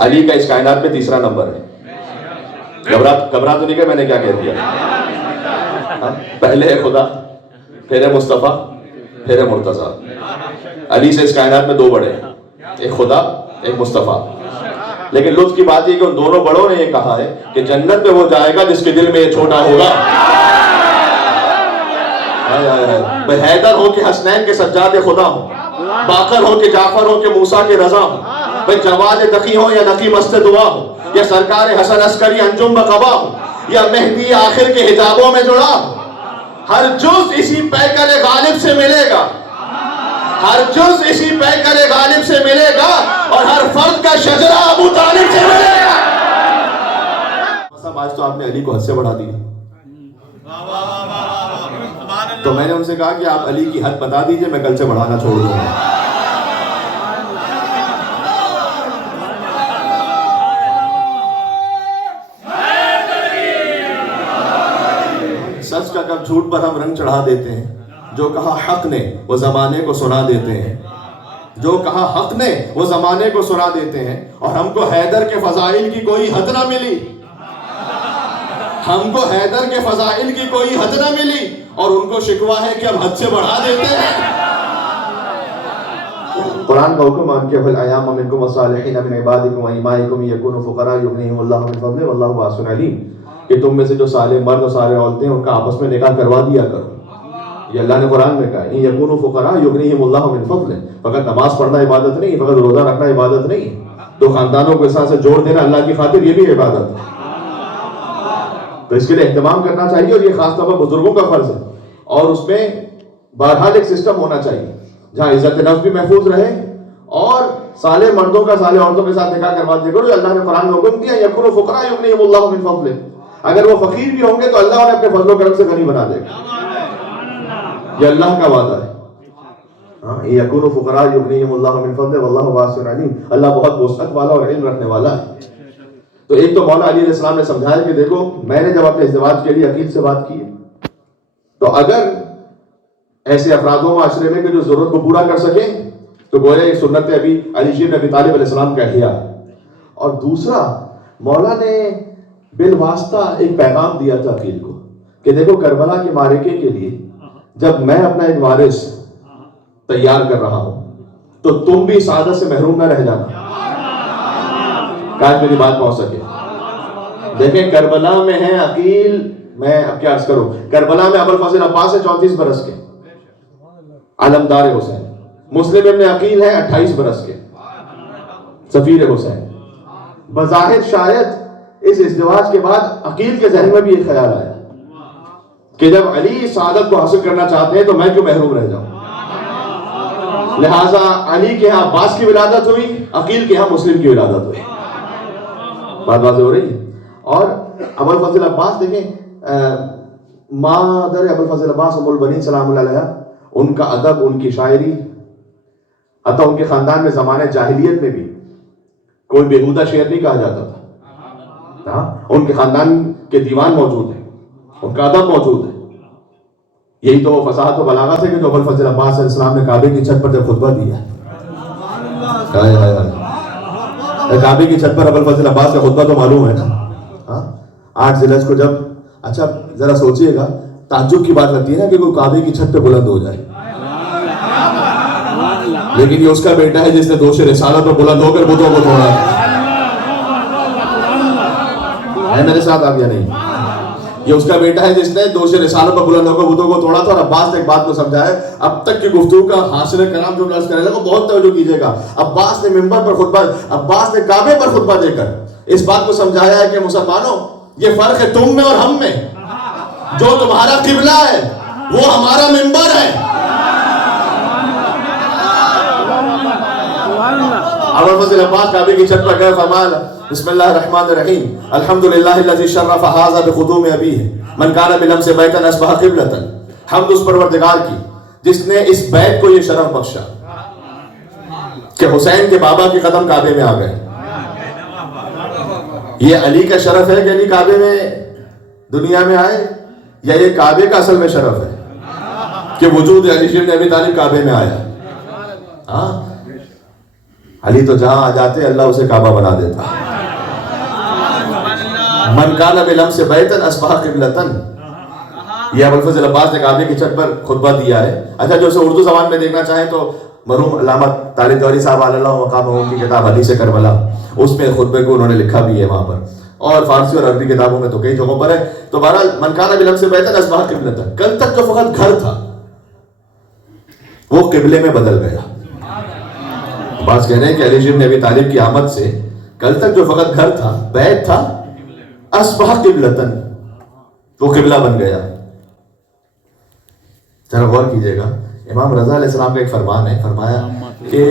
علی کا اس کائنات میں تیسرا نمبر ہے. گھبرا تو نہیں کہ میں نے کیا کہہ دیا. پہلے ہے خدا، پھر ہے مصطفیٰ، پھر ہے مرتضیٰ. علی سے اس کائنات میں دو بڑے ہیں، ایک خدا ایک مصطفیٰ. لیکن لطف کی بات یہ کہ ان دونوں بڑوں نے یہ کہا ہے کہ جنت میں وہ جائے گا جس کے دل میں یہ چھوٹا ہوگا. میں حیدر ہو کہ حسنین کے سجاد خدا ہوں، باقر ہو کہ جعفر ہو کہ موسیٰ کے رضا ہوں، میں جواد تقی ہوں یا نقی مست دعا ہوں، یا سرکار حسن عسکری انجم بقبا ہوں، یا مہدی آخر کے حجابوں میں جڑا ہوں. ہر جز اسی پیکر غالب سے ملے گا، ہر جز اسی پیکر غالب سے ملے گا، اور ہر فرد کا شجرہ ابو طالب سے ملے گا. آج تو آپ نے علی کو حد سے بڑھا دی. تو میں نے ان سے کہا کہ آپ علی کی حد بتا دیجئے، میں کل سے بڑھانا چھوڑ دوں گا. سچ کا کب جھوٹ پر ہم رنگ چڑھا دیتے ہیں. جو کہا حق نے وہ زمانے کو سنا دیتے ہیں، جو کہا حق نے وہ زمانے کو سنا دیتے ہیں. اور ہم کو حیدر کے فضائل کی کوئی حد نہ ملی، ہم کو حیدر کے فضائل کی کوئی حد نہ ملی، اور ان کو شکوہ ہے کہ ہم حد سے بڑھا دیتے ہیں. قرآن کا حکم ان کے الایام منکم والصالحین من عبادکم وامائکم یکونوا فقراء یغنیہم اللہ من فضلہ واللہ واسع علیم، کہ تم میں سے جو صالح مرد اور صالح عورتیں ان کا آپس میں نکاح کروا دیا کرو. یہ اللہ نے قرآن میں کہا ہے ان یکونوا فقراء یغنیہم اللہ من فضلہ. فقط نماز پڑھنا عبادت نہیں، فقط روزہ رکھنا عبادت نہیں، تو خاندانوں کو اس طرح سے جوڑ دینا اللہ کی خاطر یہ بھی عبادت ہے. تو اس کے لیے اہتمام کرنا چاہیے، اور یہ خاص طور پر بزرگوں کا فرض ہے. اور اس میں بہرحال ایک سسٹم ہونا چاہیے جہاں عزت نفس بھی محفوظ رہے، اور صالح مردوں کا صالح عورتوں کے ساتھ نکاح کروا دیا کرو. اللہ نے قرآن میں حکم دیا یکونوا فقراء یغنیہم اللہ من فضلہ. اگر وہ فقیر بھی ہوں گے تو اللہ انہیں اپنے فضل و کرم سے غنی بنا دے گا. یہ اللہ کا وعدہ ہے. یکونوا فقراء یغنیہم اللہ من فضلہ واللہ واسع علیم. اللہ بہت وسعت والا اور علم رکھنے والا ہے. تو ایک تو مولا علی علیہ السلام نے سمجھایا کہ دیکھو میں نے جب اپنے ازدواج کے لیے عقیل سے بات کی ہے، تو اگر ایسے افرادوں معاشرے میں کہ جو ضرورت کو پورا کر سکیں تو گویا یہ سنت ابی علی بن ابی طالب علیہ السلام کا احیاء. اور دوسرا مولا نے بالواسطہ ایک پیغام دیا تھا عقیل کو کہ دیکھو کربلا کے معرکے کے لیے جب میں اپنا ایک وارث تیار کر رہا ہوں تو تم بھی سعادت سے محروم نہ رہ جانا. کاش میری بات پہنچ سکے. دیکھیں کربلا میں ہے عقیل، میں اب کیا عرض کروں، کربلا میں ابوالفضل عباس ہے 34 برس کے، علمدار حسین. مسلم ابن عقیل ہے 28 برس کے، سفیر حسین. بظاہر شاید اس ازدواج کے بعد عقیل کے ذہن میں بھی یہ خیال آیا کہ جب علی سعادت کو حاصل کرنا چاہتے ہیں تو میں کیوں محروم رہ جاؤں. لہٰذا علی کے ہاں عباس کی ولادت ہوئی، عقیل کے ہاں مسلم کی ولادت ہوئی. بات واضح ہو رہی ہے. اور ابوالفضل عباس دیکھیں، مادر ابوالفضل عباس ام البنین سلام اللہ علیہ، ان کا ادب، ان کی شاعری، حتیٰ ان کے خاندان میں زمانے جاہلیت میں بھی کوئی بیہودہ شعر نہیں کہا جاتا تھا. ان کے خاندان کے دیوان موجود ہیں، ان کا ادب موجود ہے. یہی تو فصاحت و بلاغت ہے کہ جو ابوالفضل عباس علیہ السلام نے کعبے کی چھت پر جب خطبہ دیا، کعبے کی چھت پر ابوالفضل عباس کا خطبہ تو معلوم ہے نا. 8 ذی الحجہ کو جب، اچھا ذرا سوچئے گا، تعجب کی بات لگتی ہے نا کہ کوئی کعبے کی چھت پہ بلند ہو جائے، لیکن یہ اس کا بیٹا ہے جس نے دوش رسالت پر بلند ہو کر بتوں کو توڑا ہے. میرے ساتھ آپ یا نہیں؟ یہ اس کا بیٹا ہے جس نے دوش رسالت پر بلند ہو کر بتوں کو توڑا تھا. اور عباس نے ایک بات کو سمجھایا، اب تک کی گفتگو کا حاصل کلام جو عرض کرنے لگا بہت توجہ کیجیے گا. عباس نے منبر پر خطبہ، عباس نے کعبے پر خطبہ دے کر اس بات کو سمجھایا ہے کہ مسلمانوں یہ فرق ہے تم میں اور ہم میں. جو تمہارا قبلہ ہے وہ ہمارا منبر ہے. ابوالفضل عباس کعبے کی چھت پر گئے، فرمایا بسم اللہ الرحمن الرحیم الحمدللہ الذی شرف ھذا بقدوم ابیہ من کان بلمس بیتا اصبح قبلۃ. حمد اس پروردگار کی جس نے اس بیت کو یہ شرف بخشا کہ حسین کے بابا کے قدم کعبے میں آ گئے. یہ علی کا شرف ہے کہ علی کعبے میں دنیا میں آئے، یا یہ کعبے کا اصل میں شرف ہے کہ وجود علی بن ابی طالب کعبے میں آیا؟ علی تو جہاں آ جاتے اللہ اسے کعبہ بنا دیتا. من کان بلمس بیتن اصبح قبلتن. یہ ابوالفضل عباس نے کعبے کی چھت پر خطبہ دیا ہے. اچھا جو اسے اردو زبان میں دیکھنا چاہیں تو مرحوم علامہ طارق جوہری صاحب علی اللہ مقامہ کی کتاب حدیث کربلا، اس میں خطبے کو انہوں نے لکھا بھی ہے وہاں پر، اور فارسی اور عربی کتابوں میں تو کئی جگہوں پر ہے. تو بہرحال من کان بلمس بیتن اصبح قبلتن، کل تک جو فقط گھر تھا وہ قبلے میں بدل گیا. بعض کہہ رہے ہیں کہ علی بن ابی طالب کی آمد سے کل تک جو فقط گھر تھا، بیت تھا، اصبح قبلتن، وہ قبلہ بن گیا. ذرا غور کیجئے گا، امام رضا علیہ السلام کا ایک فرمان ہے، فرمایا کہ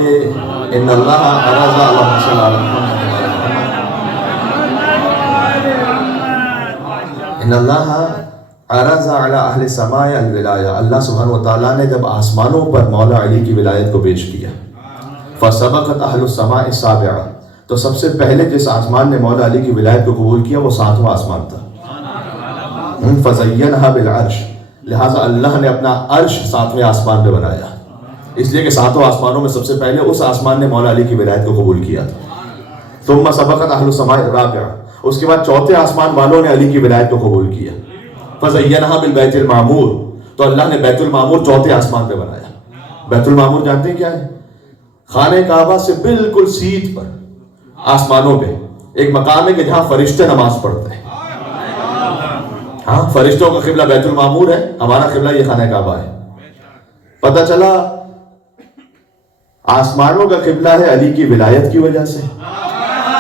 ان اللہ عرض اللہم صلی اللہ علیہ وسلم ان اللہ عرض علی اہل السماء الولایہ. اللہ سبحانہ وتعالیٰ نے جب آسمانوں پر مولا علی کی ولایت کو پیش کیا، فسبقت اہل السماء السابعہ، تو سب سے پہلے جس آسمان نے مولا علی کی ولایت کو قبول کیا وہ 7واں آسمان تھا. فزینھا بالعرش، لہٰذا اللہ نے اپنا عرش 7ویں آسمان پہ بنایا، اس لیے کہ 7 آسمانوں میں سب سے پہلے اس آسمان نے مولا علی کی ولایت کو قبول کیا تھا. ثم سبقت اہل السماء الرابعہ، اس کے بعد 4تھے آسمان والوں نے علی کی ولایت کو قبول کیا. فزینھا بالبیت المعمور، تو اللہ نے بیت المعمور 4تھے آسمان پہ بنایا. بیت المعمور جانتے ہیں کیا ہے؟ خانہ کعبہ سے بالکل سیدھ پر آسمانوں پہ ایک مقام ہے کہ جہاں فرشتے نماز پڑھتے ہیں. ہاں، فرشتوں کا قبلہ بیت المعمور ہے، ہمارا قبلہ یہ خانہ کعبہ ہے. پتہ چلا آسمانوں کا قبلہ ہے علی کی ولایت کی وجہ سے،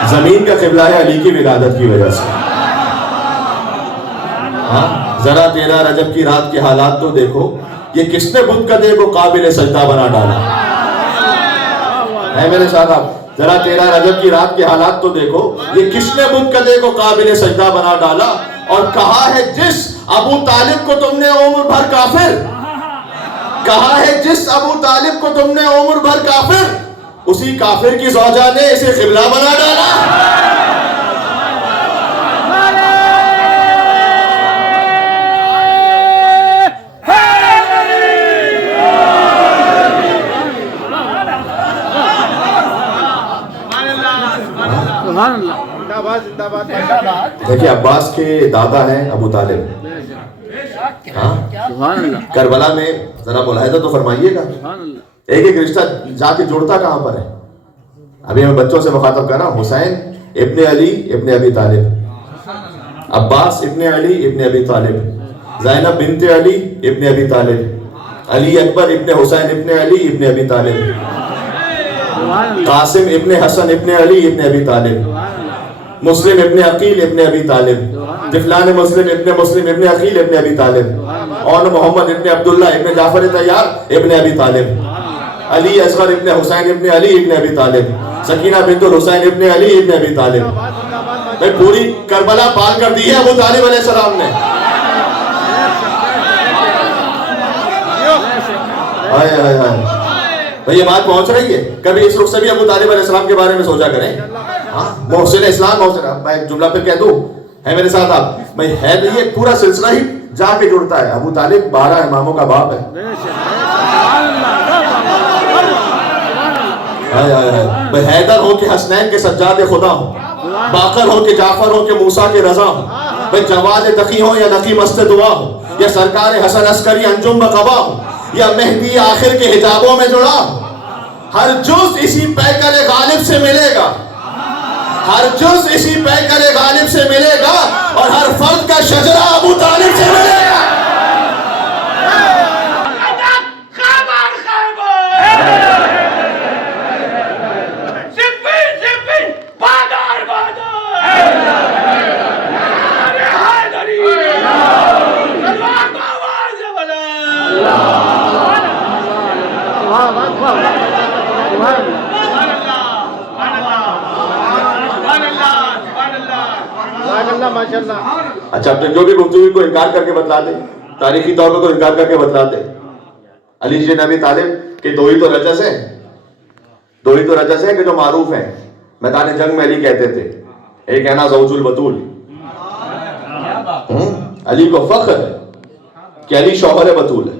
زمین کا قبلہ ہے علی کی ولادت کی وجہ سے. ہاں، ذرا 13 رجب کی رات کے حالات تو دیکھو، یہ کس نے بت کدے کو قابل سجدہ بنا ڈالا ہے میرے ساتھ. آپ ذرا 13 رجب کی رات کے حالات تو دیکھو، یہ کس نے بت کدے کو قابل سجدہ بنا ڈالا. اور کہا ہے جس ابو طالب کو تم نے عمر بھر کافر، کہا ہے جس ابو طالب کو تم نے عمر بھر کافر، اسی کافر کی زوجہ نے اسے قبلہ بنا ڈالا. دیکھیں عباس کے دادا ہیں ابو طالب. کربلا میں ذرا ملاحظہ تو فرمائیے گا، ایک ایک رشتہ جا کے جڑتا کہاں پر ہے. ابھی میں بچوں سے مخاطب کر رہا ہوں. حسین ابن علی ابن ابی طالب، عباس ابن علی ابن ابی طالب، زینب بنت علی ابن ابی طالب، علی اکبر ابن حسین ابن علی ابن ابی طالب، قاسم ابن حسن ابن علی ابن ابی طالب، مسلم ابن عقیل ابن ابی طالب، طفلان مسلم ابن عقیل ابن ابی طالب، اور محمد ابن عبداللہ ابن جعفر طیار ابن ابی طالب، علی اصغر ابن حسین ابن علی ابن ابی طالب، سکینہ بنت الحسین ابن علی ابن ابی طالب. پوری کربلا پال کر دی ہے ابو طالب علیہ السلام نے. بھئی یہ بات پہنچ رہی ہے؟ کبھی اس رخ سے بھی ابو طالب علیہ السلام کے بارے میں سوچا کریں. محسن اسلام، محسن، میں ایک جملہ پھر کہہ دوں، ہے میرے ساتھ آپ؟ بھئی ہے نہیں، یہ پورا سلسلہ ہی جا کے جڑتا ہے. ابو طالب 12 اماموں کا باپ ہے. بھئی حیدر ہو کہ حسنین کے سجاد خدا ہوں، باقر ہو کہ جعفر ہو کہ موسیٰ کے رضا ہوں، بھئی جواد تقی ہوں یا نقی مست دعا ہوں، یا سرکار حسن عسکری انجم بقبا ہوں، یا مہدی آخر کے حجابوں میں جڑا ہوں، ہر جز اسی پیکر غالب سے ملے گا، ہر جز اسی پیکر غالب سے ملے گا، اور ہر فرد کا شجرہ ابو طالب سے ملے گا. اچھا، جو بھی گفتگو کو انکار کر کے بتلاتے، تاریخی طور پر تو انکار کر کے بتلاتے. علی بن ابی طالب کے دو ہی تو رجس ہیں، دو ہی تو رجس ہیں کہ جو معروف ہیں، میدان جنگ میں علی کہتے تھے. ایک ہے نا زوج البتول، علی کو فخر ہے کہ علی شوہر بتول ہے.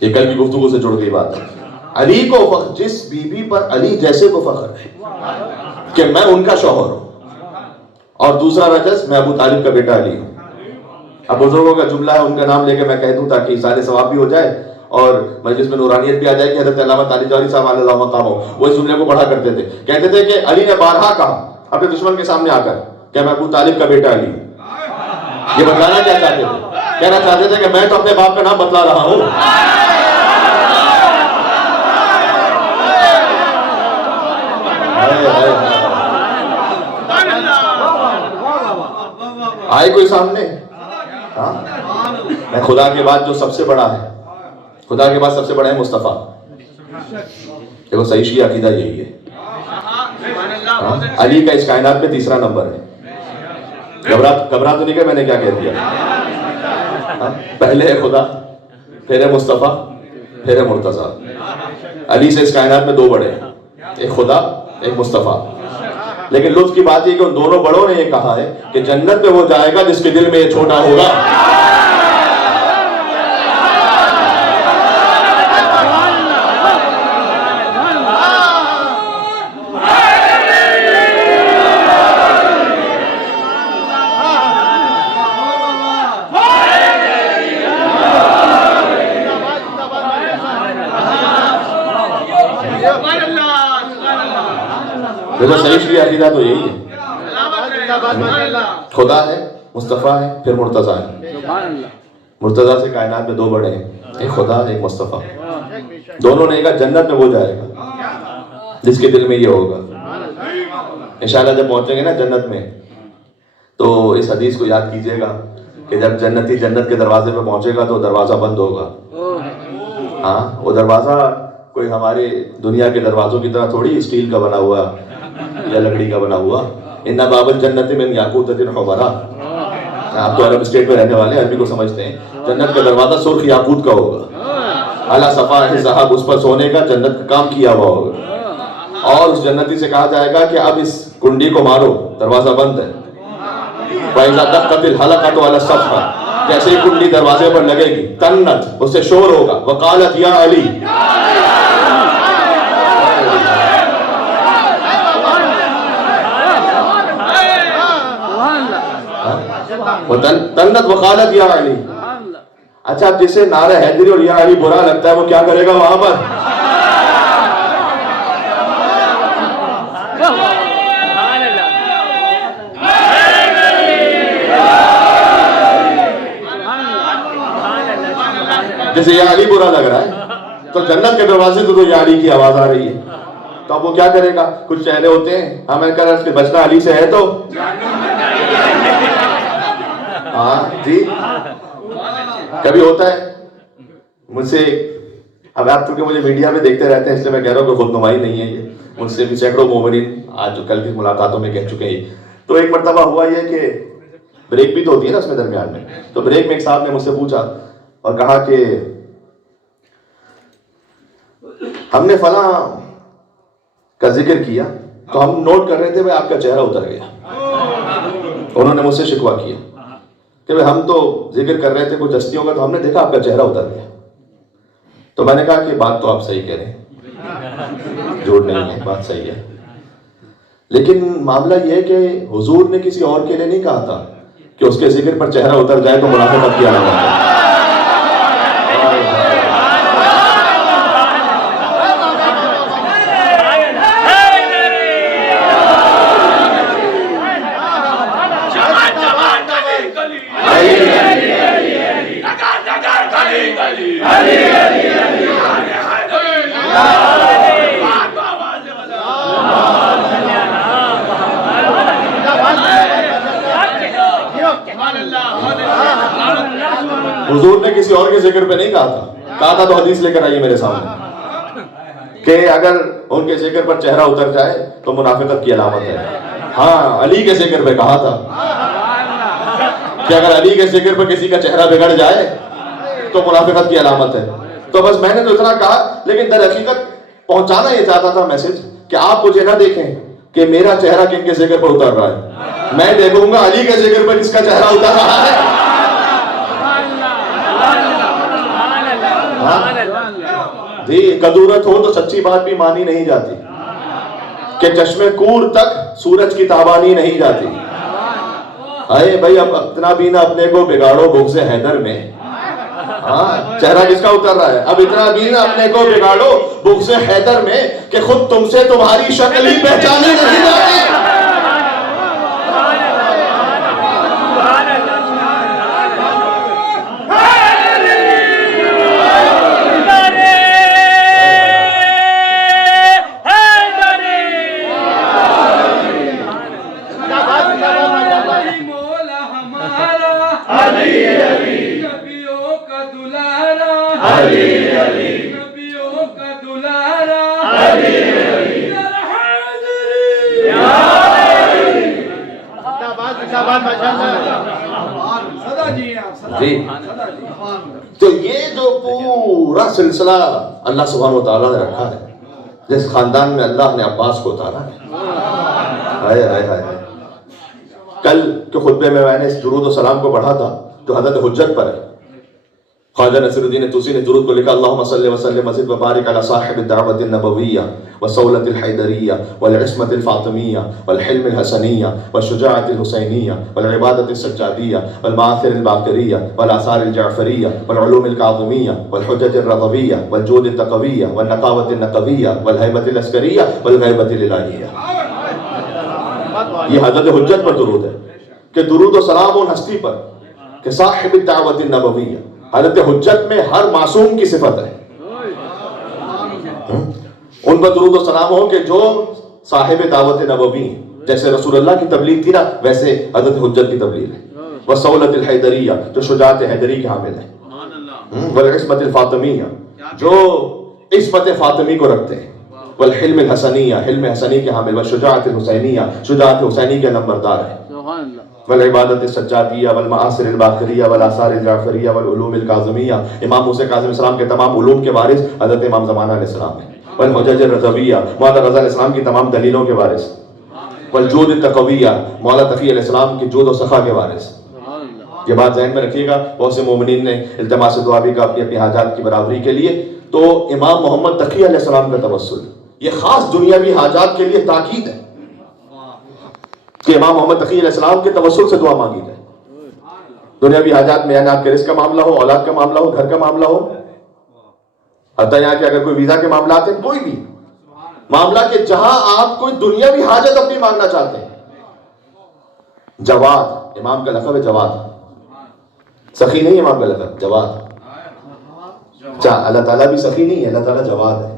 یہ کل کی گفتگو سے جڑ گئی بات ہے. علی کو فخر، جس بیوی پر علی جیسے کو فخر ہے کہ میں ان کا شوہر ہوں، اور دوسرا رجس میں ابو طالب کا بیٹا علی ہوں۔ اب بزرگوں کا جملہ ہے، ان کا نام لے کے میں کہہ دوں تاکہ سارے ثواب بھی ہو جائے اور مجلس میں نورانیت بھی آ جائے کہ حضرت علامہ طالب جوہری صاحب علیہ مقامہ، وہ اس جملے کو پڑھا کرتے تھے، کہتے تھے کہ علی نے بارہا کہا اپنے دشمن کے سامنے آ کر کہ میں ابو طالب کا بیٹا علی ہوں۔ یہ بتلانا کیا چاہتے تھے؟ کہنا چاہتے تھے کہ میں تو اپنے باپ کا نام بتلا رہا ہوں۔ آئے کوئی سامنے؟ ہاں، میں خدا کے بعد جو سب سے بڑا ہے، خدا کے بعد سب سے بڑا ہے مصطفیٰ۔ دیکھو صحیح شیعہ عقیدہ یہی ہے۔ علی کا اس کائنات میں تیسرا نمبر ہے۔ گھبرا تو نہیں کہ میں نے کیا کہہ دیا؟ پہلے ہے خدا، پھر ہے مصطفیٰ، پھر ہے مرتضیٰ۔ علی سے اس کائنات میں دو بڑے ہیں، ایک خدا ایک مصطفیٰ۔ لیکن لطف کی بات یہ کہ ان دونوں بڑوں نے یہ کہا ہے کہ جنت میں وہ جائے گا جس کے دل میں یہ چھوٹا ہوگا۔ دیکھو صحیح شیعہ عقیدہ تو یہی ہے، خدا ہے، مصطفیٰ ہے، پھر مرتضیٰ ہے۔ مرتضیٰ سے کائنات میں دو بڑے ہیں، ایک خدا ایک مصطفیٰ۔ دونوں نے کہا جنت میں وہ جائے گا جس کے دل میں یہ ہوگا۔ انشاءاللہ جب پہنچیں گے نا جنت میں تو اس حدیث کو یاد کیجئے گا کہ جب جنتی جنت کے دروازے پہ پہنچے گا تو دروازہ بند ہوگا۔ ہاں، وہ دروازہ کوئی ہمارے دنیا کے دروازوں کی طرح تھوڑی اسٹیل کا بنا ہوا یا لکڑی کا بنا ہوا۔ ان باب الجنت من یاقوتۃ حمراء۔ آپ تو عرب اسٹیٹ میں رہنے والے ہیں، عربی کو سمجھتے ہیں۔ جنت کا دروازہ سرخ یاقوت کا ہوگا، اعلیٰ صفائح ذہب، اس پر سونے کا جنت کا کام کیا ہوا ہوگا۔ اور اس جنتی سے کہا جائے گا کہ اب اس کنڈی کو مارو، دروازہ بند ہے۔ وَإِذَا دَقَّتِ الْحَلَقَةُ عَلَى الصَّفْحَةِ، جیسے ہی کنڈی دروازے پر لگے گی تنت، اس سے شور ہوگا، وقالت یا علی۔ تنت وقالت یا علی۔ اچھا، اب جسے نعرہ حیدری اور یا علی برا لگتا ہے وہ کیا کرے گا وہاں پر؟ جسے یا علی برا لگ رہا ہے تو جنت کے دروازے تو یا علی کی آواز آ رہی ہے، تو اب وہ کیا کرے گا؟ کچھ چہرے ہوتے ہیں، ہاں میں کہہ رہا اس کے بچنا علی سے ہے تو ہاں جی، کبھی ہوتا ہے مجھ سے، اب آپ چونکہ مجھے میڈیا میں دیکھتے رہتے ہیں اس لیے میں کہہ رہا ہوں کہ خود نمائی نہیں ہے یہ، مجھ سے بھی سینکڑوں مومنین آج کل کی ملاقاتوں میں کہہ چکے ہیں۔ تو ایک مرتبہ ہوا یہ کہ بریک بھی تو ہوتی ہے نا اس میں درمیان میں، تو بریک میں ایک صاحب نے مجھ سے پوچھا اور کہا کہ ہم نے فلاں کا ذکر کیا تو ہم نوٹ کر رہے تھے بھائی آپ کا چہرہ اتر گیا۔ انہوں نے مجھ سے شکوہ کیا کہ ہم تو ذکر کر رہے تھے کچھ ہستیوں کا تو ہم نے دیکھا آپ کا چہرہ اتر گیا۔ تو میں نے کہا کہ بات تو آپ صحیح کہہ رہے ہیں، جھوٹ نہیں ہے، بات صحیح ہے، لیکن معاملہ یہ ہے کہ حضور نے کسی اور کے لیے نہیں کہا تھا کہ اس کے ذکر پر چہرہ اتر جائے تو منافقت کی علامت ہے۔ حضور نے کسی اور کے ذکر پہ نہیں کہا تھا تو حدیث لے کر آئیے میرے سامنے کہ اگر ان کے ذکر پر چہرہ اتر جائے تو منافقت کی علامت ہے۔ ہاں، علی کے ذکر پہ کہا تھا کہ اگر علی کے ذکر پر کسی کا چہرہ بگڑ جائے تو منافقت کی علامت ہے۔ تو بس میں نے تو اتنا کہا، لیکن در حقیقت پہنچانا یہ چاہتا تھا میسج کہ آپ مجھے نہ دیکھیں کہ میرا چہرہ کن کے ذکر پر اتر رہا ہے، میں دیکھوں گا علی کے ذکر پر کس کا چہرہ اتر رہا ہے۔ جی قدورت ہو تو سچی بات بھی مانی نہیں جاتی کہ چشمے کور تک سورج کی تابانی نہیں جاتی. ارے بھائی اب اتنا بھی نہ اپنے کو بگاڑو بغض حیدر میں. ہاں چہرہ کس کا اتر رہا ہے؟ اب اتنا بھی نہ اپنے کو بگاڑو بغض حیدر میں کہ خود تم سے تمہاری شکل ہی پہچانے نہیں جاتی. جی تو یہ جو پورا سلسلہ اللہ سبحانہ و تعالیٰ نے رکھا ہے، جس خاندان میں اللہ نے عباس کو اتارا ہے. کل کے خطبے میں نے اس درود و سلام کو پڑھا تھا جو حضرت حجت پر ہے. خواجہ نصیر الدین طوسی نے درود کو لکھا: اللہم صلی وسلم وزد وبارک علی صاحب الدعوۃ النبویہ والصولۃ الحیدریہ والعصمۃ الفاطمیہ والحلم الحسنیہ والشجاعۃ الحسینیہ والعبادۃ السجادیہ والمآثر الباقریہ والآثار الجعفریہ والعلوم الکاظمیہ والحجج الرضویہ والجود التقویہ والنقاوۃ النقویہ والہیبۃ العسکریہ والغیبۃ الالہیہ. یہ حضرت حجت پر درود ہے کہ درود و سلام ان ہستی پر کہ صاحب الدعوۃ النبویہ. حضرت حجت میں ہر معصوم کی صفت ہے. ان پر درود و سلام ہو کہ جو صاحب دعوت نبوی ہیں. جیسے رسول اللہ کی تبلیغ تھی نا، ویسے حضرت حجت کی تبلیغ ہے. والصولۃ الحیدریہ جو شجاعت حیدری کے حامل ہے. والعصمۃ الفاطمیہ جو عصمت فاطمی کو رکھتے ہیں. والحلم الحسنیہ حلم حسنی کے حامل. والشجاعت الحسینیہ شجاعت حسینی کے نمبردار ہے. والعبادت السجادیہ والمآثر الباقریہ والآثار الجعفریہ والعلوم الکاظمیہ. امام موسیٰ کاظم علیہ السلام کے تمام علوم کے وارث حضرت امام زمانہ علیہ السلام ہیں. والحجج الرضویہ مولا رضا علیہ السلام کی تمام دلیلوں کے وارث. والجود التقویہ مولا تقی علیہ السلام کی جود و سخا کے وارث. یہ بات ذہن میں رکھیے گا. بہت سے مومنین نے التماس دعا بھی کا اپنی اپنی حاجات کی برابری کے لیے. تو امام محمد تقی علیہ السلام کا توسل یہ خاص دنیاوی حاجات کے لیے تاکید ہے کہ امام محمد تقی علیہ السلام کے توسل سے دعا مانگی جائے. دنیاوی حاجات میں یعنی آپ کے رزق کا معاملہ ہو، اولاد کا معاملہ ہو، گھر کا معاملہ ہو، حتیٰ یہاں کہ اگر کوئی ویزا کے معاملات ہیں، کوئی بھی معاملہ کہ جہاں آپ کوئی دنیاوی حاجت اپنی مانگنا چاہتے ہیں. جواد امام کا لقب ہے. جواد سخی نہیں امام کا لقب، جواد. اللہ تعالیٰ بھی سخی نہیں ہے، اللہ تعالیٰ جواد ہے.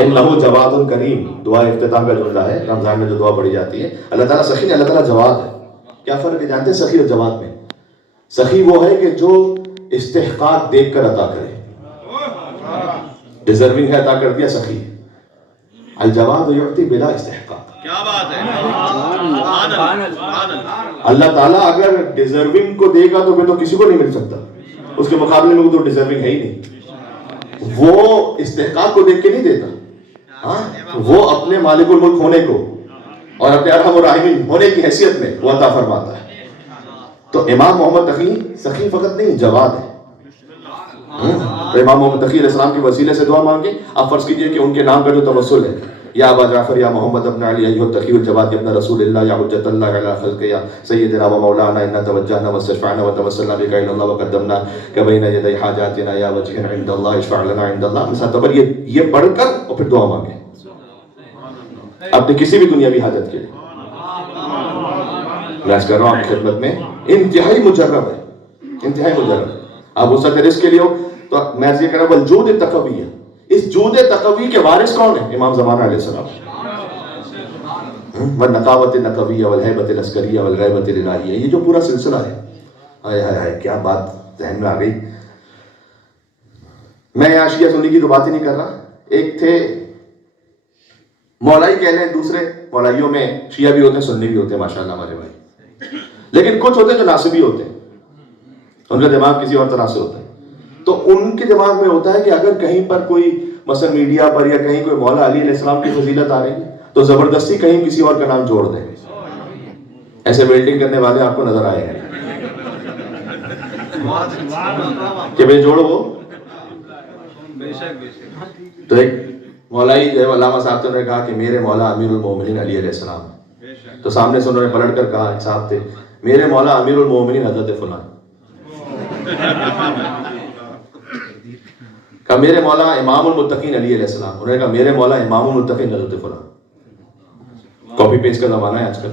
انہو جواد کریم دعا افتتاح کا جملہ ہے رمضان میں جو دعا پڑھی جاتی ہے. اللہ تعالیٰ سخی نہیں، اللہ تعالیٰ جواد ہے. کیا فرق ہے جانتے ہیں سخی اور جواد میں؟ سخی وہ ہے کہ جو استحقاق دیکھ کر عطا کرے، ڈیزرونگ ہے عطا کر دیا، سخی. الجواد یعطی بلا استحقاق. کیا بات ہے، اللہ تعالیٰ اگر ڈیزرونگ کو دے گا تو پھر تو کسی کو نہیں مل سکتا. اس کے مقابلے میں تو ڈیزرونگ ہے ہی نہیں. وہ استحقاق کو دیکھ کے نہیں دیتا، وہ اپنے مالک الملک ہونے کو اور اپنے ارحم الراحمین ہونے کی حیثیت میں وہ عطا فرماتا ہے. تو امام محمد تقی سخی فقط نہیں، جواد ہے. تو امام محمد تقی علیہ السلام کے وسیلے سے دعا مانگے. آپ فرض کیجئے کہ ان کے نام کا جو توسل ہے، یا ابا جعفر یا محمد ابن علی ایھا التقی الجواد ابن رسول اللہ یا حجت اللہ علی خلق یا سیدنا و مولانا انا توجہنا واستشفعنا وتوسلنا بک الی اللہ وقدمنا بین یدی حاجاتنا یا وجہ عند اللہ اشفع لنا عند اللہ. مثلا یہ پڑھ کر اور پھر دعا مانگے اپنی کسی بھی دنیاوی حاجت کے لیے. میں کر رہا ہوں آپ کی خدمت میں انتہائی مجرب ہے، انتہائی مجرب. آپ وسعت رزق کے لیے ہو تو میں یہ کہہ رہا ہوں والجود التقوی ہے. اس جود تقوی کے وارث کون ہے؟ امام زمانہ علیہ السلام. والنقاوۃ النقویہ والہیبۃ العسکریہ والغیبۃ الالہیہ. یہ جو پورا سلسلہ ہے، ہائے ہائے ہائے کیا بات ذہن میں آ گئی. میں یہاں شیعہ سنی کی تو بات ہی نہیں کر رہا. ایک تھے مولائی کہہ لیں، دوسرے مولائیوں میں شیعہ بھی ہوتے ہیں، سنی بھی ہوتے ہیں ماشاءاللہ ہمارے بھائی. لیکن کچھ ہوتے ہیں جو ناصبی ہوتے ہیں، ان کا دماغ کسی اور طرح سے ہوتا ہے. تو ان کے دماغ میں ہوتا ہے کہ اگر کہیں پر کوئی مثلا میڈیا پر یا کہیں کوئی مولا علی علیہ السلام کی فضیلت آ رہی ہے تو زبردستی کہیں کسی اور کا نام جوڑ دیں. ایسے ویلڈنگ کرنے والے آپ کو نظر آئے ہیں کہ بھائی جوڑو وہ تو ایک مولائی جو ہے علامہ صاحب تو انہوں نے کہا کہ میرے مولا امیر المومنین علی علیہ السلام، تو سامنے سے انہوں نے پلٹ کر کہا، ایک صاحب تھے، میرے مولا امیر المومنین حضرت فلاں، کہا میرے مولا امام المتقین علی علیہ السلام، انہوں نے کہا میرے مولا امام المتقین حضرت فلاں۔ کاپی پیسٹ کا زمانہ ہے آج کل۔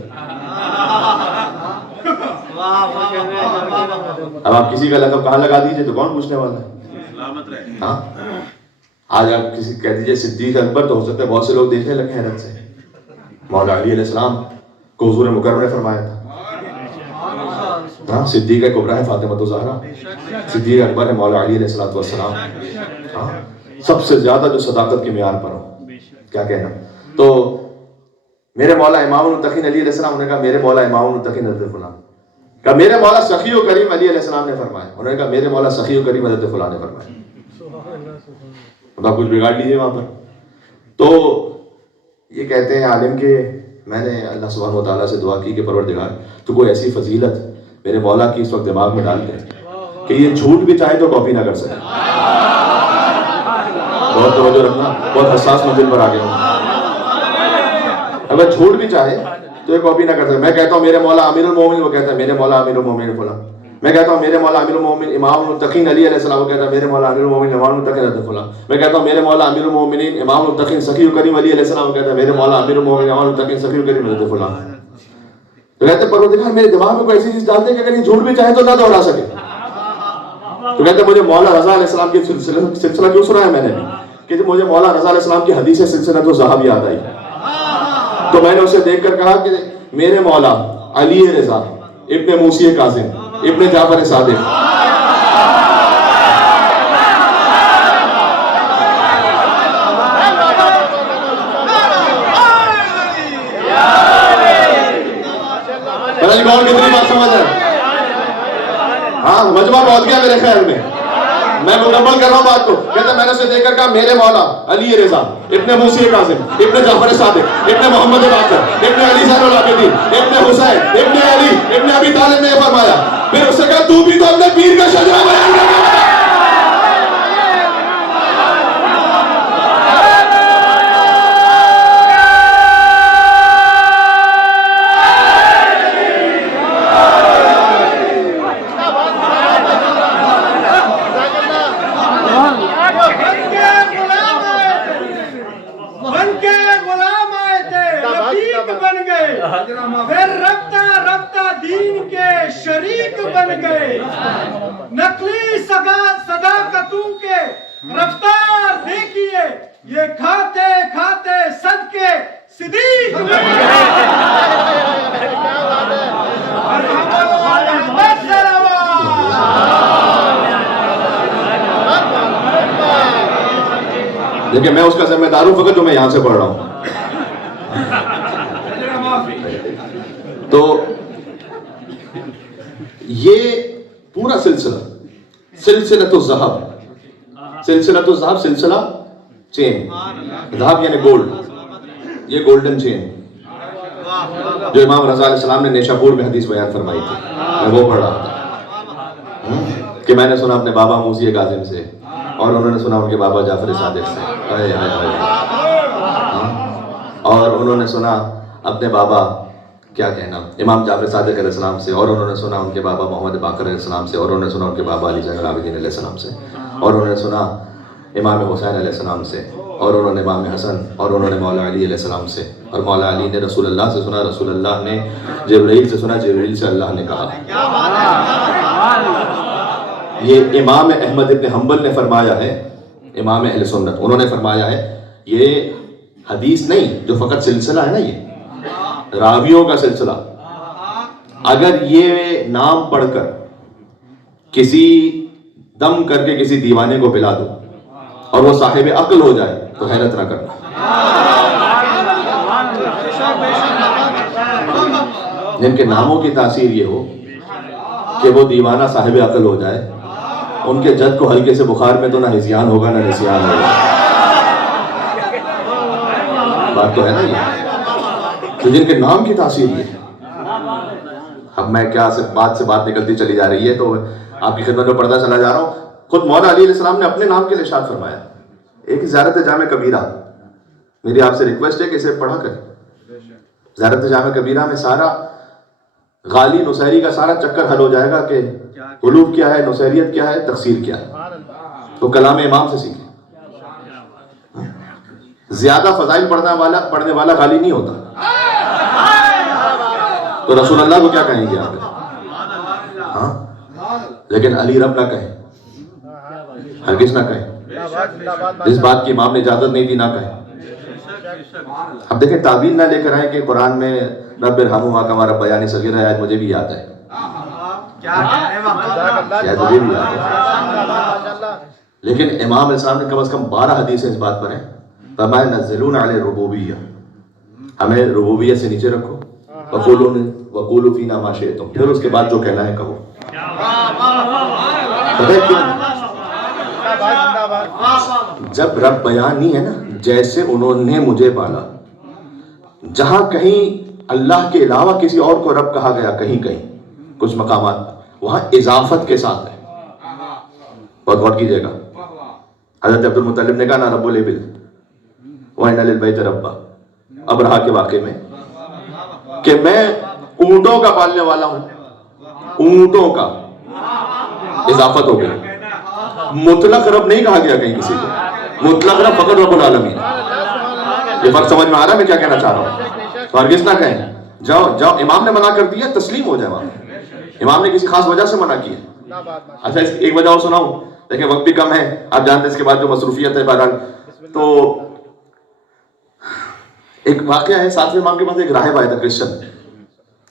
اب آپ کسی کا لقب کہاں لگا دیجئے تو کون پوچھنے والا ہے؟ ہاں آج آپ کسی کہہ دیجئے صدیق اکبر، تو ہو سکتا ہے بہت سے لوگ دیکھنے لگے حیرت سے۔ مولا علی علیہ السلام کو حضور مکرم نے فرمایا تھا، ہاں صدیق کبریٰ ہے فاطمہ الزہرا، صدیق اکبر ہے مولا علی علیہ السلام، ہاں سب سے زیادہ جو صداقت کے معیار پر ہو، کیا کہنا۔ تو میرے مولا امام المتقین علی علیہ السلام، انہوں نے کہا میرے مولا امام المتقین حضرت فلاں، کہا میرے مولا سخی و کریم علی علیہ السلام نے فرمایا، انہوں نے کہا میرے مولا سخی و کریم حضرت فلاں نے فرمایا۔ کچھ بگاڑ لیجیے وہاں پر۔ تو یہ کہتے ہیں عالم کہ میں نے اللہ سبحانہ و تعالیٰ سے دعا کی کہ پروردگار تو کوئی ایسی فضیلت میرے مولا کی اس وقت دماغ میں ڈال دے کہ یہ جھوٹ بھی چاہے تو کاپی نہ کر سکے۔ بہت توجہ رکھنا، بہت حساس منزل پر آگے ہوں۔ اگر جھوٹ بھی چاہے تو یہ کاپی نہ کر سکے۔ میں کہتا ہوں میرے مولا امیر المومنین، وہ کہتا ہے میرے مولا امیر المومنین فلاں۔ میں کہتا ہوں میرے مولا امیر المومنین امام المتقین علی علیہ السلام، وہ کہتا ہے میرے مولا امیر المومنین امام المتقین حضرت فلاں۔ میں کہتا ہوں میرے مولا امیر المومنین امام المتقین سخی و کریم علی علیہ السلام، وہ کہتا ہے میرے مولا امیر المومنین امام المتقین سخی و کریم حضرت فلاں۔ تو کہتے ہیں پروردگار میرے دماغ میں کوئی ایسی چیز ڈال دے کہ اگر یہ جھوٹ بھی چاہے تو نہ دوہرا سکے۔ تو کہتے ہیں مجھے مولا رضا علیہ السلام کی سلسلہ کیوں سنا ہے میں نے کہ مجھے مولا رضا علیہ السلام کی حدیث سلسلہ تو ذہب یاد آئی، تو میں نے اسے دیکھ کر کہا کہ میرے مولا علی رضا ابن موسی کاظم ابن جعفر صادق، کتنی بات سمجھ ہے؟ ہاں مجمع پہنچ گیا میرے خیال میں، میں مکمل کر رہا ہوں بات کو۔ کہتا ہے میں نے اسے دیکھ کر کہا میرے مولا علی رضا ابن موسی کاظم ابن جعفر صادق ابن محمد باقر ابن علی زین العابدین ابن حسین ابن علی ابن ابی طالب نے فرمایا۔ پھر اسے کہا تو بھی تو اپنے پیر کا شجرہ بیان کر کے بتا۔ پھر رفتہ رفتہ دین کے شریک بن گئے، نقلی صداقتوں کے رفتار دیکھیے، یہ کھاتے کھاتے صدقے صدیق بن گئے۔ دیکھیں میں اس کا ذمہ دار ہوں، فقط جو میں یہاں سے پڑھ رہا ہوں۔ تو یہ پورا سلسلۃ الذہب، سلسلۃ الذہب سلسلہ چین، ذہب یعنی گولڈ، یہ گولڈن چین جو امام رضا علیہ السلام نے نیشاپور میں حدیث بیان فرمائی تھی، میں وہ پڑھ رہا تھا کہ میں نے سنا اپنے بابا موسی کاظم سے، اور انہوں نے سنا ان کے بابا جعفر صادق سے، اور انہوں نے سنا اپنے بابا کیا کہنا امام جعفر صادق علیہ السلام سے، اور انہوں نے سنا ان کے بابا محمد باقر علیہ السلام سے، اور انہوں نے سنا ان کے بابا علی زین العابدین علیہ السلام سے، اور انہوں نے سنا امام حسین علیہ السلام سے، اور انہوں نے امام حسن، اور انہوں نے مولا علی علیہ السلام سے، اور مولا علی نے رسول اللہ سے سنا، رسول اللہ نے جبرائیل سے سنا، جبرائیل سے اللہ نے کہا۔ یہ امام احمد ابن حنبل نے فرمایا ہے، امام اہل سنت، انہوں نے فرمایا ہے یہ حدیث نہیں جو فقط سلسلہ ہے نا، یہ راویوں کا سلسلہ، اگر یہ نام پڑھ کر کسی دم کر کے کسی دیوانے کو پلا دو اور وہ صاحب عقل ہو جائے تو حیرت نہ کرنا۔ جن کے ناموں کی تاثیر یہ ہو کہ وہ دیوانہ صاحب عقل ہو جائے، ان کے جد کو ہلکے سے بخار میں تو نہ نسیان ہوگا نہ نسیان ہوگا۔ بات تو ہے نا یہ، تو جن کے نام کی تاثیر یہ ہے۔ اب میں کیا سے بات نکلتی چلی جا رہی ہے، تو آپ کی خدمت میں پڑھتا چلا جا رہا ہوں۔ خود مولا علی علیہ السلام نے اپنے نام کے لیے ارشاد فرمایا، ایک زیارت جامع کبیرہ، میری آپ سے ریکویسٹ ہے کہ اسے پڑھا کریں. زیارت جامع کبیرہ میں سارا غالی نصیری کا سارا چکر حل ہو جائے گا کہ علوم کیا ہے، نصیریت کیا ہے، تفسیر کیا ہے. تو کلام امام سے سیکھیں. زیادہ فضائل پڑھنے والا غالی نہیں ہوتا. تو رسول اللہ کو کیا کہیں گے آپ؟ ہاں، لیکن علی رب نہ کہیں، ہرگز نہ کہیں. جس بات کی امام نے اجازت نہیں دی نہ کہیں. اب دیکھیں تعبیر نہ لے کر آئیں کہ قرآن میں رب ارحمہما کما ربیانی صغیرہ آیت مجھے بھی یاد ہے. شاید مجھے بھی یاد ہے، لیکن امام علیہ السلام نے کم از کم 12 حدیثیں اس بات پر ہیں. فرمایا نزلون علی الربوبیہ، ہمیں ربوبیت سے نیچے رکھو. وقولوا فینا ما شئتم، پھر اس کے بعد جو کہنا ہے کہو. پتہ ہے کیوں؟ جب رب بیان نہیں ہے نا، جیسے انہوں نے مجھے پالا، جہاں کہیں اللہ کے علاوہ کسی اور کو رب کہا گیا، کہیں کچھ مقامات وہاں اضافت کے ساتھ ہے. بہت غور کیجیے گا. حضرت عبد المطلب نے کہا نا رب الابل وَإِنَّ لِلْبَيْتِ رَبًّا، ابرہہ کے واقعے میں کہ میں اونٹوں کا پالنے والا ہوں. اونٹوں کا اضافت ہو گئی. مطلق رب نہیں کہا گیا کہیں کسی کو. مطلق رب فقط رب العالمین. یہ فرق سمجھ میں آ رہا ہے میں کیا کہنا چاہ رہا ہوں؟ تو ہرگز نہ کہیں. جاؤ امام نے منع کر دیا، تسلیم ہو جائے. امام نے کسی خاص وجہ سے منع کیا. اچھا ایک وجہ اور سناؤں، دیکھیں وقت بھی کم ہے، آپ جانتے ہیں اس کے بعد جو مصروفیت ہے. بہرحال تو ایک واقعہ ہے، ساتویں امام کے پاس ایک راہب آیا تھا کرسچن.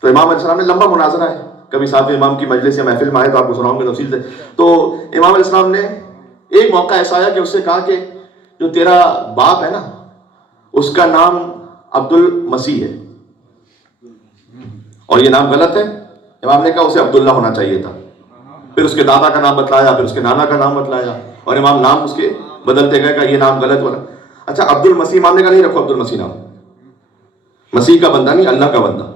تو امام علیہ السلام نے لمبا مناظرہ ہے، کبھی ساتویں امام کی مجلس یا محفل میں آئے تو آپ کو سناؤں گے تفصیل سے. تو امام علیہ السلام نے ایک موقع ایسا آیا کہ اس سے کہا کہ جو تیرا باپ ہے نا اس کا نام عبد المسیح ہے اور یہ نام غلط ہے. امام نے کہا اسے عبداللہ ہونا چاہیے تھا. پھر اس کے دادا کا نام بتلایا، پھر اس کے نانا کا نام بتلایا، اور امام نام اس کے بدلتے گئے کہ یہ نام غلط والا. اچھا عبد المسیح، امام نے کہا نہیں رکھو عبد المسیح نام، مسیح کا بندہ نہیں، اللہ کا بندہ.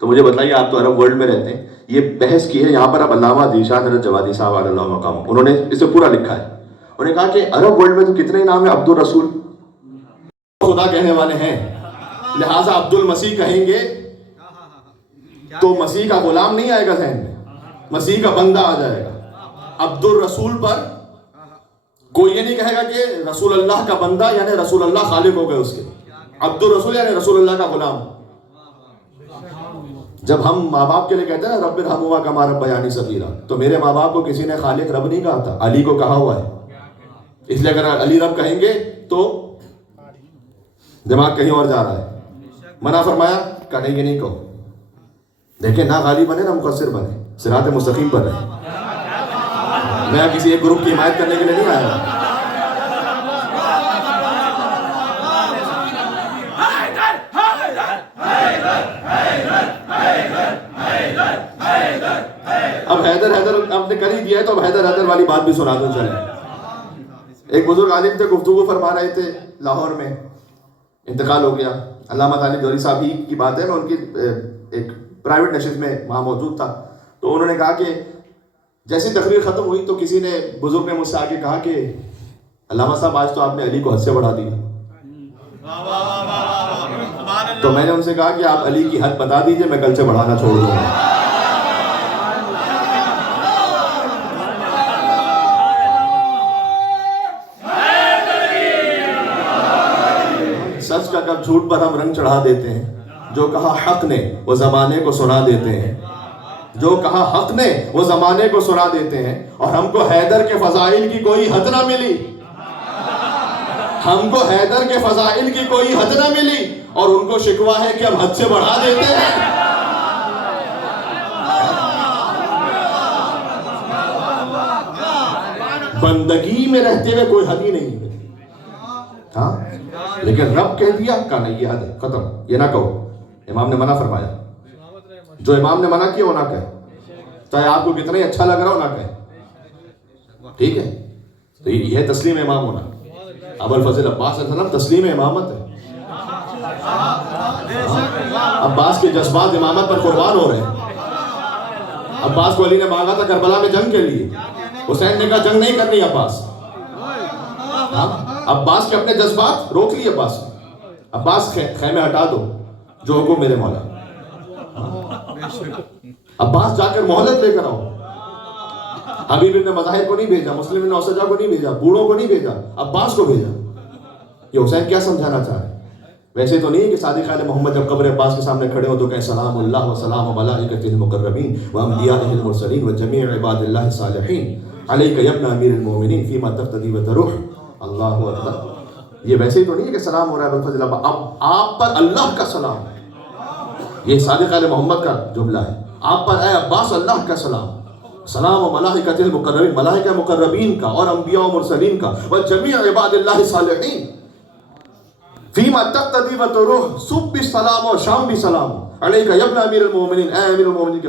تو مجھے بتائیے، آپ تو عرب ورلڈ میں رہتے ہیں، یہ بحث کی ہے یہاں پر. اب علامہ ذیشان حضرت جوادی صاحب علیہ اللہ مقام، انہوں نے اسے پورا لکھا ہے. انہوں نے کہا کہ عرب ورلڈ میں تو کتنے نام ہیں عبد الرسول، خدا کہنے والے ہیں، لہٰذا عبد المسیح کہیں گے تو مسیح کا غلام نہیں آئے گا ذہن میں، مسیح کا بندہ آ جائے گا. عبد الرسول پر کوئی یہ نہیں کہے گا کہ رسول اللہ کا بندہ یعنی رسول اللہ خالق ہو گئے اس کے. عبد الرسول یعنی رسول اللہ کا غلام. جب ہم ماں باپ کے لیے کہتے ہیں نا رب ارحمہما کما ربیانی صغیرہ، تو میرے ماں باپ کو کسی نے خالق رب نہیں کہا تھا، علی کو کہا ہوا ہے. اس لیے اگر علی رب کہیں گے تو دماغ کہیں اور جا رہا ہے. منع فرمایا کہ نہیں کہ نہیں کہو. دیکھیں نہ غالی بنے نہ مقصر بنے، صراط مستقیم پر رہے. میں کسی ایک گروپ کی حمایت کرنے کے لیے نہیں آیا. اب حیدر آپ نے کر ہی دیا ہے تو اب حیدر والی بات بھی سنا دوں. چلیں، ایک بزرگ عالم تھے، گفتگو فرما رہے تھے لاہور میں، انتقال ہو گیا. علامہ طالب جوہری صاحب ہی کی بات ہے، میں ان کی ایک پرائیویٹ نشست میں وہاں موجود تھا. تو انہوں نے کہا کہ جیسی تقریر ختم ہوئی تو کسی نے بزرگ نے مجھ سے آگے کہا کہ علامہ صاحب آج تو آپ نے علی کو حد سے بڑھا دی. تو میں نے ان سے کہا کہ آپ علی کی حد بتا دیجئے، میں کل سے بڑھانا چھوڑ دوں گا. سچ کا کب جھوٹ پر ہم رنگ چڑھا دیتے ہیں. جو کہا حق نے وہ زمانے کو سنا دیتے ہیں، جو کہا حق نے وہ زمانے کو سنا دیتے ہیں. اور ہم کو حیدر کے فضائل کی کوئی حد نہ ملی، ہم کو حیدر کے فضائل کی کوئی حد نہ ملی، اور ان کو شکوہ ہے کہ ہم حد سے بڑھا دیتے ہیں. بندگی میں رہتے ہوئے کوئی حد ہی نہیں ہے. ہاں لیکن رب کہہ دیا کہ نہیں یہ حد ہے، ختم، یہ نہ کہو. امام نے منع فرمایا، جو امام نے منع کیا وہ نہ کہے، چاہے آپ کو کتنا ہی اچھا لگ رہا ہو نہ کہے. ٹھیک ہے، تو یہ ہے تسلیم امام ہونا. ابو الفضل عباس علیہ السلام تسلیم امامت ہے. عباس کے جذبات امامت پر قربان ہو رہے ہیں. عباس کو علی نے مانگا تھا کربلا میں جنگ کے لیے، حسین نے کہا جنگ نہیں کرنی عباس. عباس کے اپنے جذبات روک لیے عباس نے. عباس خیمے ہٹا دو، جو حکم میرے مولا. عباس جا کر مہلت لے کر آؤ. حبیب ابن مظاہر کو نہیں بھیجا، مسلم ابن اوسجہ کو نہیں بھیجا، بوڑھوں کو نہیں بھیجا، عباس کو بھیجا. یہ حسین کیا سمجھانا چاہ رہے ہیں؟ ویسے تو نہیں کہ صادق آل محمد جب قبر عباس کے سامنے کھڑے ہو تو کہیں سلام اللہ و سلام ملائکۃ المقربین و انبیاء المرسلین و جمیع عباد اللہ الصالحین علیک یا ابن امیر المومنین فیما تقتدی و تروح. اللہ اکبر. یہ ویسے ہی تو نہیں ہے کہ سلام ہو رہا ہے بالفضل اب آپ پر اللہ کا سلام. یہ صادق آل محمد کا جملہ ہے. آپ پر اے عباس اللہ کا سلام. سلام و ملائکۃ المقربین، ملائکہ مقربین کا اور انبیاء و مرسلین کا، و جمیع عباد اللہ الصالحین فیما تقتدی و تروح. صبح بھی سلام اور شام بھی سلام علیک یا ابن امیر المومنین، اے امیر المومنین کے